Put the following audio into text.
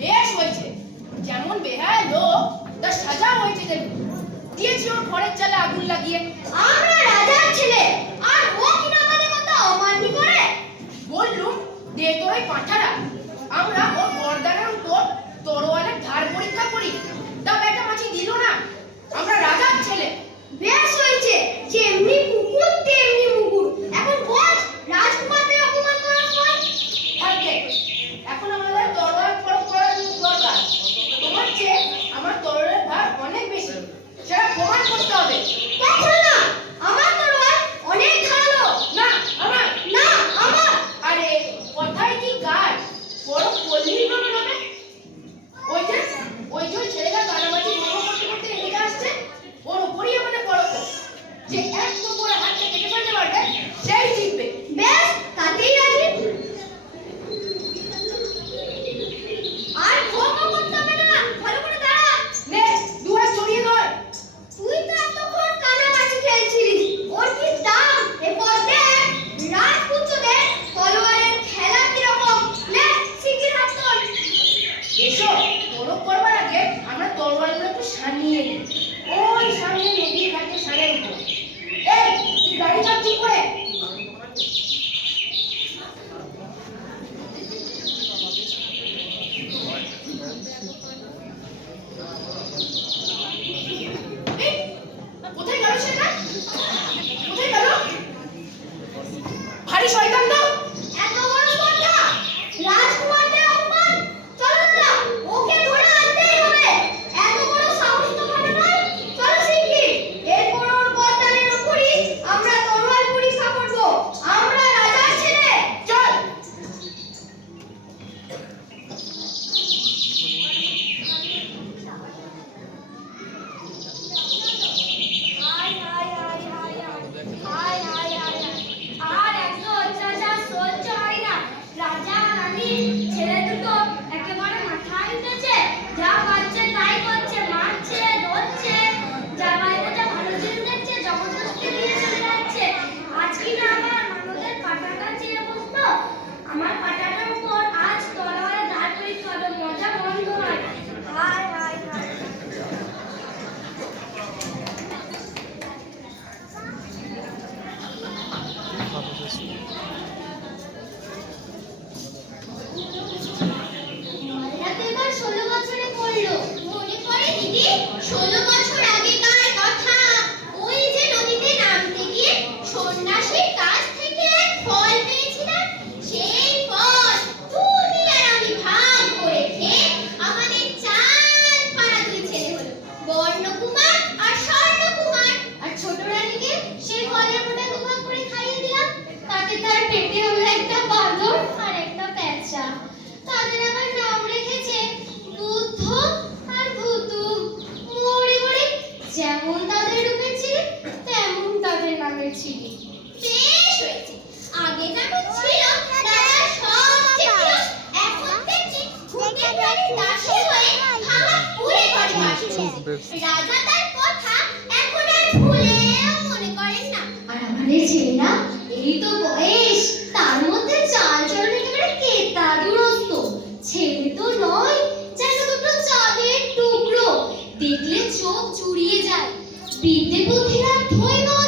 বেশ হয়েছে, যেমন বেহায় লোক তার সাজা হয়েছে দেখুন। দিয়েছি ওর ঘরের চালে আগুন লাগিয়ে। আমরা রাজার ছেলে আর ও কিনা আমাদের কথা অমান্য করে। বললুম দে তোর ওই পাঁঠারা, আমরা ওর গর্দানের উপর তরোয়ালের ধার পরীক্ষা করি, তা বেটা মাছি দিল না। আমরা রাজার ছেলে। বেশ হয়েছে, যেমনি কুকুর তেমনি মুকুর। এখন বল রাজকুমারদের অপমান করার হয়। এখন আমাদের তরোয়াল প্রয়োগ করার দরকার। তোমার চেয়ে আমার তরোয়ালের ভার অনেক বেশি, সেটা প্রমাণ করতে হবে। কখনো না, আমার তরোয়াল অনেক ধারালো। না আমার, না আমার। আরে কথায় কি গাছ বড় পল্লীর নামে নামে। ওই যে ওই ছেলেটা কানামাছি ভঙ্গ করতে করতে এদিকে আসছে, ওর উপরই আমাদের পরক। যে এক করে হাতটা কেটে ফেলতে পারবে সেই জিতবে। বেশ, তাতেই রাজি। আর ভঙ্গ করতে হবে না, ভালো করে দাঁড়া। নে দু হাত ছড়িয়ে ধর। তুই তো এতক্ষণ কানামাছি খেলছিলিস, ওর কি দাম? এরপর দেখ রাজপুত্রদের তলোয়ারের খেলা কিরকম। নে শিগগির হাত তোল। এসো, পরক করবার আগে আমরা তরোয়ালগুলো একটু সানিয়ে নিই। ওই সামনে নদীর ঘাটে সানের উপর। এই তুই গাড়ি চাপ ঠিক করে। কোথায় গেল সেটা? কোথায় গেল? ভারী শয়তান তো। এত বড় কথা, রাজকুমারদের অপমান। চলো না, ওকে ধরে আনতেই হবে। এত বড় সাহস তো ভালো নয়। চলো শিগগির, এরপর ওর গর্দানের উপরই আমরা তরোয়াল পরীক্ষা করব। আমরা রাজার ছেলে। চল। আর এত অত্যাচার সহ্য হয় না। রাজা রানী ছেলে দুটো একেবারে মাথায় উঠেছে। যা পাচ্ছে তাই করছে, মারছে, ধরছে, যা বাইরে যা ভালো জিনিস দেখছে জবরদস্তি দিয়ে চলে যাচ্ছে। আজ কি না আমার মানদের পাটাটা চেয়ে বসতো। আমার পাটাটার উপর আজ তলোয়ারে ধার পরীক্ষা হবে, মজা বন্ধ হয়। হায় হায় হায়। মায়েরা তো এবার 16 বছরে পড়লো। মনে পড়ে দিদি 16 বছর আগেকার কথা। ওই যে নদীতে নামতে গিয়ে সন্ন্যাসীর কাছ থেকে এক ফল পেয়েছিলাম। সেই ফল তুমি আর আমি ভাগ করে খেয়ে আমাদের 4 পাড়া 2 ছেলে হলো, বর্ণকুমার আর স্বর্ণকুমার। আর ছোট রানীকে সেই ফলের মোটা 2 ভাগ করে খাইয়ে দিলাম। তাতে তার পেটে হলো একটা বাঁদর আর একটা পেঁচা। তাদের আবার নাম রেখেছে বুদ্ধ আর ভুতু। মরে মরে যেমন তাদের রূপের ছিল তেমন তাদের নামের ছিল। বেশ হয়েছে, আগে যেমন ছিল রাজার সবচেয়ে প্রিয়, এখন দেখছি ভূতের বাড়ির দাসী হয়ে ভাঙা পুরে ঘরে বাস করছে। রাজা তার কথা এখন আর ভুলেও মনে করেন না। আর আমাদের ছেলেরা এই তো বয়স, তার মধ্যে চাল চলন একেবারে কেতা দুরস্ত। ছেলে তো নয়, যেন দুটো চাঁদের টুকরো। দেখলে চোখ জুড়িয়ে যায়। বিদ্যে বুদ্ধির আর ধই পাওয়া